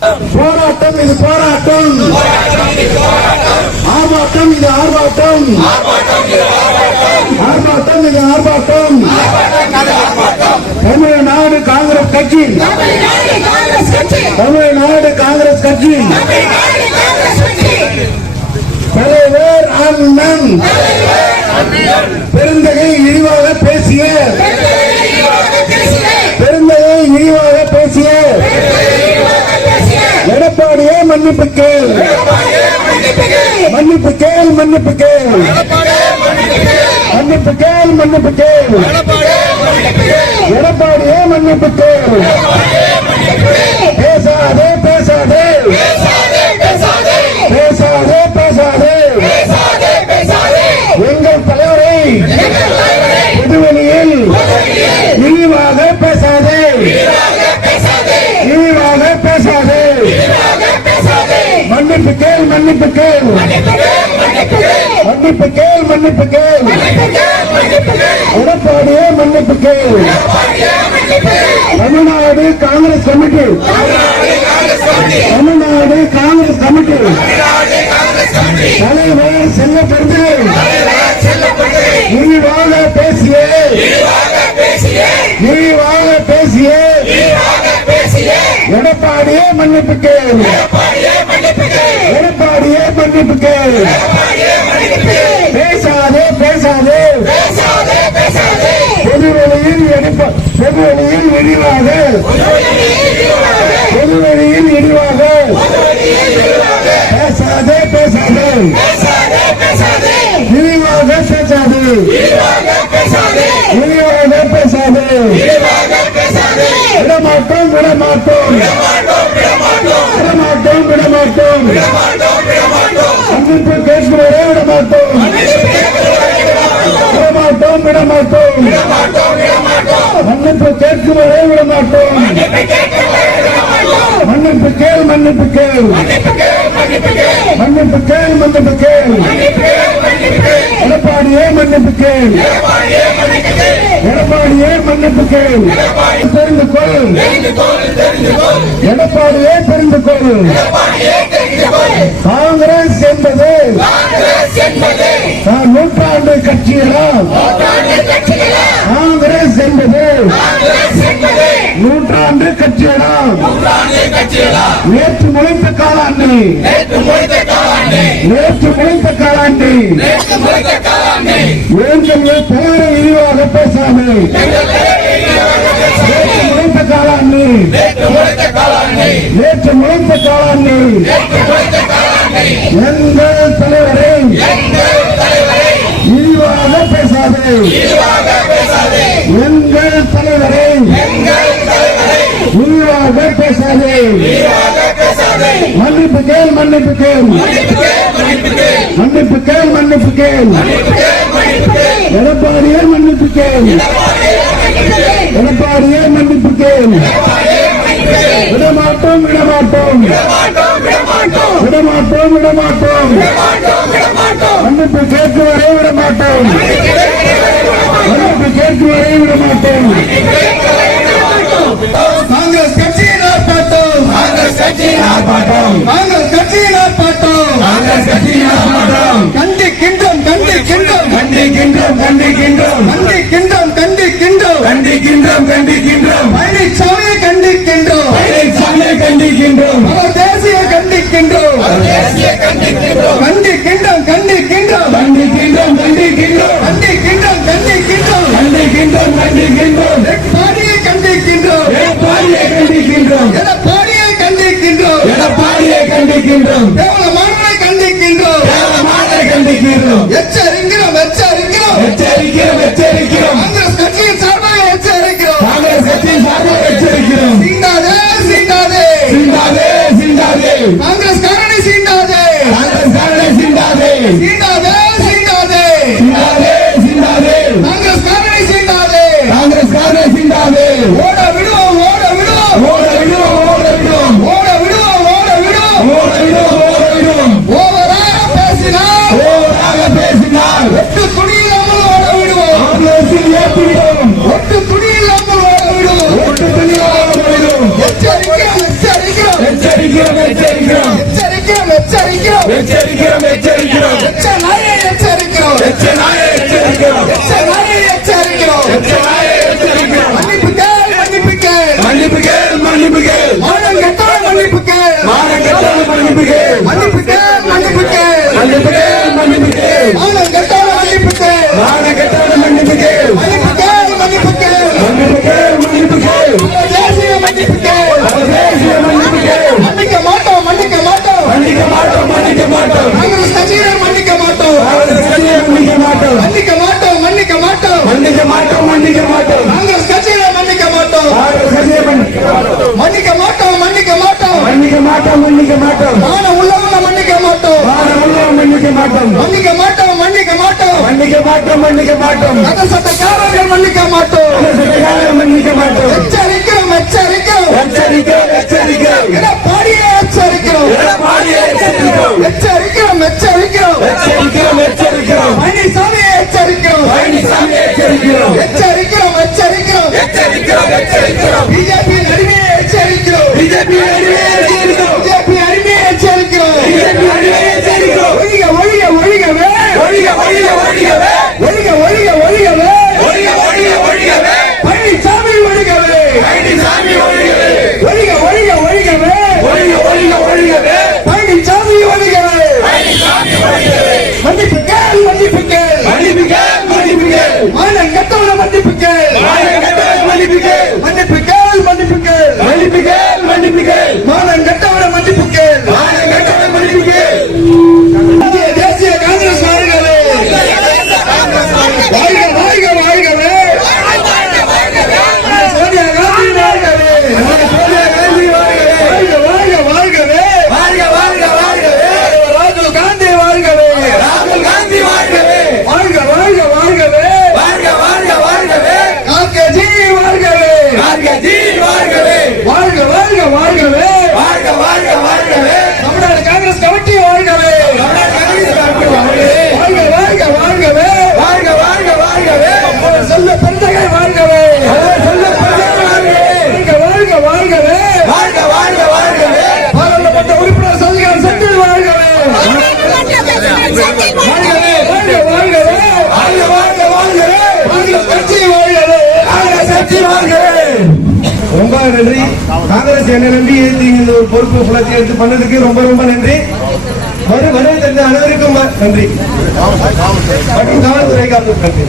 போராட்டம் இது போராட்டம், ஆர்ப்பாட்டம் இது ஆர்ப்பாட்டம், ஆர்ப்பாட்டம் இது ஆர்ப்பாட்டம். தமிழ்நாடு காங்கிரஸ் கட்சி, தமிழ்நாடு காங்கிரஸ் கட்சி தலைவர் அண்ணன் பெருந்தகை இழிவாக பேசிய, பெருந்தகை இழிவாக பேசிய எடப்பாடியே மன்னிப்பு கேள், மன்னிப்பு கேள், மன்னிப்பு கேள், மன்னிப்பு கேள், மன்னிப்பு கேள், எடப்பாடியே மன்னிப்பு கேள். பேசாதே பேசாதே பேசாதே பேசாதே எங்கள் தலைவரை பொதுவெளியில் இழிவாக பேசாதே, இழிவாக பேசாதே. மன்னிப்பு கேள், மன்னிப்பு கேள், மன்னிப்பு கேள், மன்னிப்பு கேள், எடப்பாடியே மன்னிப்பு கேள். தமிழ்நாடு காங்கிரஸ் கமிட்டி, தமிழ்நாடு காங்கிரஸ் கமிட்டி தலைவர் செல்லப்பட்டு இழிவாக பேசிய, இழிவாக பேசிய எடப்பாடியே மன்னிப்பு கேள், எடப்பாடியே மன்னிப்பு கேள். பேசாதே பேசாதே பொதுவெளியில் பொதுவெளியில் இழிவாக, பொதுவெளியில் இழிவாக பேசாதே பேசாதே இழிவாக பேசாதே, இழிவாக பேசாதே. விடமாட்டோம் விடமாட்டோம் விடமாட்டோம் விடமாட்டோம் மன்னிப்பு கேட்குவதே விடமாட்டோம், விடமாட்டோம் விடமாட்டோம் மன்னிப்பு கேட்குவதே விடமாட்டோம். மன்னிப்பு கேள், மன்னிப்பு கேள், மன்னிப்பு கேள், மன்னிப்பு கேள், எடப்பாடியே மன்னிப்பு கேள், எடப்பாடியே மன்னிப்பு கேள். தெரிந்து கொள், எடப்பாடியே தெரிந்து கொள். காங்கிரஸ் என்பது நூற்றாண்டு கட்சிகளா? காங்கிரஸ் என்பது நூற்றாண்டு கட்சிகளா? நேற்று முளைத்த காலாண்டி, நேற்று முளைத்த காலாண்டி. எங்கள் தலைவரை இழிவாக பேசாமல் நேற்று முளைத்த காலாண்டி, நேற்று முளைத்த காலாண்டி. எங்கள் தலைவரை இழிவாக பேசாதே, எங்கள் தலைவரை இழிவாக பேசாதே. மன்னிப்பு கேள், மன்னிப்பு கேள், மன்னிப்பு கேள், மன்னிப்பு கேள், எடப்பாடியே மன்னிப்பு கேள், எடப்பாடியே மன்னிப்பு கேள். விடமாட்டோம் விடமாட்டோம் விடமாட்டோம் விடமாட்டோம் மன்னிப்பு கேட்குவரை விடமாட்டோம், மன்னிப்பு கேட்குவரை விடமாட்டோம். காங்கிரஸ் கட்சியின் ஆர்ப்பாட்டம், காங்கிரஸ் கட்சியின் ஆர்ப்பாட்டம், காங்கிரஸ் கட்சியின் ஆர்ப்பாட்டம், காங்கிரஸ் கட்சியின் ஆர்ப்பாட்டம். கண்டிக்கின்றோம் கண்டிக்கின்றோம் கண்டிக்கின்றோம் கண்டிக்கின்றோம் கண்டிக்கின்றோம் கண்டிக்கின்றோம் கண்டிக்கின்றோம் கண்டிக்கின்றோம். பழனிசாமியை கண்டிக்கின்றோம், பழனிசாமியை கண்டிக்கின்றோம், தேசிய கண்டிக்கின்றோம், தேசிய கண்டிக்கின்றோம் கண்டிக்கின்றோம் கண்டிக்கின்றோம் கண்டிக்கின்றோம் கண்டிக்கின்றோம் கண்டிக்கின்றோம் கண்டிக்கின்றோம் கண்டிக்கின்றோம் கண்டிக்கின்றோம். எடப்பாடியை கண்டிக்கின்றோம், எடப்பாடியை கண்டிக்கின்றோம், எடப்பாடியை கண்டிக்கின்றோம், எடப்பாடியை கண்டிக்கின்றோம். கேவலமானதை கண்டிக்கின்றோம், கேவலமானதை கண்டிக்கின்றோம். எச்சரிக்கிறோம் எச்சரிக்கிறோம் எச்சரிக்கிறோம் எச்சரிக்கிறோம். காங்கிரஸ் கட்சியின் சார்பாக எச்சரிக்கிறோம், காங்கிரஸ் கட்சியின் சார்பாக எச்சரிக்கிறோம். சீண்டாதே சீண்டாதே சீண்டாதே சீண்டாதே காங்கிரஸ் காரணி சீண்டாதே, காங்கிரஸ் காரணி சீண்டாதே சீண்டாதே சீண்டாதே சீண்டாதே சீண்டாதே காங்கிரஸ் காரணி சீண்டாதே, காங்கிரஸ் காரணி சீண்டாதே. ஓட விடுவோம் ஓட விடுவோம் ஓட விடுவோம் ஓட விடுவோம் ஓட விடுவோம் ஓட விடுவோம் ஓட விடுவோம் ஓட விடுவோம். ஓவராக பேசினால், ஓவராக பேசினால் வெட்டு துணியில்லாமல் ஓட விடுவோம். எச்சரிக்கிறோம் எச்சரிக்கிறோம் எச்ச நாயை எச்சரிக்கிறோம் எச்ச நாயை எச்சரிக்கிறோம் எச்ச நாயை எச்சரிக்கிறோம் எச்ச நாயை எச்சரிக்கிறோம் மன்னிப்பு கேள் மன்னிப்பு கேள் மன்னிப்பு கேள் மன்னிப்பு கேள் மானம் கெட்டவன் மன்னிப்பு கேள் மானம் கெட்டவன் மன்னிப்பு கேள் மன்னிப்பு கேள் மன்னிப்பு கேள் மன்னிப்பு கேள் மன்னிப்பு கேள் மானம் கெட்டவன் மன்னிப்பு கேள் மானம் கெட்டவன் மன்னிப்பு கேள் மன்னிப்பு கேள் மன்னிப்பு கேள் மன்னிப்பு கேள் மன்னிப்பு கேள் தேசிய மன்னிப்பு கேள் தேசிய மன்னிப்பு கேள் மன்னிக்க மாட்டோம் மன்னிக்க மாட்டோம் மன்னிக்க மாட்டோம் மன்னிக்க மாட்டோம் காங்கிரஸ் கட்சியினர் மன்னிக்க மாட்டோம் காங்கிரஸ் கட்சியை மன்னிக்க மாட்டோம் மன்னிக்க மாட்டோம் மன்னிக்க மாட்டோம் மன்னிக்க மாட்டோம் மன்னிக்க மாட்டோம் காங்கிரஸ் கட்சியினர் மன்னிக்க மாட்டோம் காங்கிரஸ் கட்சியை மன்னிக்க மாட்டோம் மன்னிக்க மாட்டோம் மன்னிக்க மாட்டோம் மன்னிக்க மாட்டோம் மன்னிக்க மாட்டோம் மானம் உள்ளவங்க மன்னிக்க மாட்டோம் மானம் உள்ளவன் மன்னிக்க மாட்டோம் மன்னிக்க மாட்டோம் மன்னிக்க மாட்டோம் மன்னிக்க மாட்டோம் மன்னிக்க மாட்டோம் மத சட்டக்காரர்கள் மன்னிக்க மாட்டோம் மன்னிக்க மாட்டோம் எச்சரிக்கிறோம் எச்சரிக்கிறோம் எச்சரிக்கிறோம் எச்சரிக்கிறோம் எடப்பாடியை எச்சரிக்கிறோம் எடப்பாடியை எச்சரிக்கிறோம் எச்சரிக்கிறோம் எச்சரிக்கிறோம் எச்சரிக்கிறோம் எச்சரிக்கிறோம் பழனிசாமியை எச்சரிக்கிறோம் பழனிசாமியை எச்சரிக்கிறோம் எச்சரிக்கிறோம் எச்சரிக்கிறோம் எச்சரிக்கிறோம் எச்சரிக்கிறோம் பிஜேபி அடிமையை எச்சரிக்கிறோம் பிஜேபி அடிமையை எச்சரிக்கிறோம் பிஜேபி அடிமையை எச்சரிக்கிறோம் பிஜேபி அடிமையை எச்சரிக்கிறோம் ஒழிக ஒழிக ஒழிகவே ஒழிக ஒழிக ஒழிகவே ஒழிக ஒழிக ஒழிகவே ஒழிக ஒழிக ஒழிகவே பழனிசாமி ஒழிகவே பழனிசாமி ஒழிகவே ஒழிக ஒழிக ஒழிகவே ஒழிக ஒழிக ஒழிகவே பழனிசாமி ஒழிகவே பழனிசாமி ஒழிகவே மன்னிப்பு கேள் மன்னிப்பு கேள் மன்னிப்பு கேள் மன்னிப்பு கேள் மானம் கெட்டவன மன்னிப்பு கேள் மானம் கெட்டவன் மன்னிப்பு கேள் மன்னிப்பு கேள் மன்னிப்பு கேள் மன்னிப்பு கேள் மன்னிப்பு கேள் மானம் கெட்டவன மன்னிப்பு கேள் மானம் கெட்டவன் மன்னிப்பு கேள் இந்திய தேசிய காங்கிரஸ் நாடுகளே வாழ்க வாழ்க வாழ்கவே சோனியா காந்தி நாடுகளே சோனியா காந்தி வாழ்கவே வாழ்க வாழ்க வாழ்கவே வாழ்க வாழ்க வாழ்கவே ராகுல் காந்தி வாழ்கவே ராகுல் காந்தி வாழ்கவே வாழ்க வாழ்க வாழ்கவே வாழ்க வாழ்க வாழ்கவே கார்கேஜி வாழ்கவே கார்கேஜி வாழ்கவே வாழ்க வாழ்க வாழ்கவே வாழ்க வாழ்க வாழ்கவே தமிழ்நாடு காங்கிரஸ் கமிட்டி வாழ்கவே தமிழ்நாடு காங்கிரஸ் கமிட்டி வாழ்கவே வாழ்க வாழ்க வாழ்கவே வாழ்க வாழ்க வாழ்கவே செல்ல பெருந்தகை வாழ்கவே சொல்ல வாழ்கவே வாழ்க வாழ்க வாழ்கவே வாழ்க வாழ்க வாழ்கவே பாராளுமன்ற உறுப்பினர் சசிகாந்த் செந்தில் வாழ்கவே வாழ்கவே வாழ்க வாழ்கவே வாழ்க வாழ்க வாழ்கவே காங்கிரஸ் கட்சி வாழ்கவே காங்கிரஸ் கட்சி வாழ்கவே. ரொம்ப நன்றி. காங்கிரஸ் என்ன நம்பி இந்த ஒரு பொறுப்பு புலத்தை எடுத்து பண்ணதுக்கு ரொம்ப ரொம்ப நன்றி. வருகை தந்த அனைவருக்கும் நன்றி மற்றும் காவல்துறைக்கு நன்றி.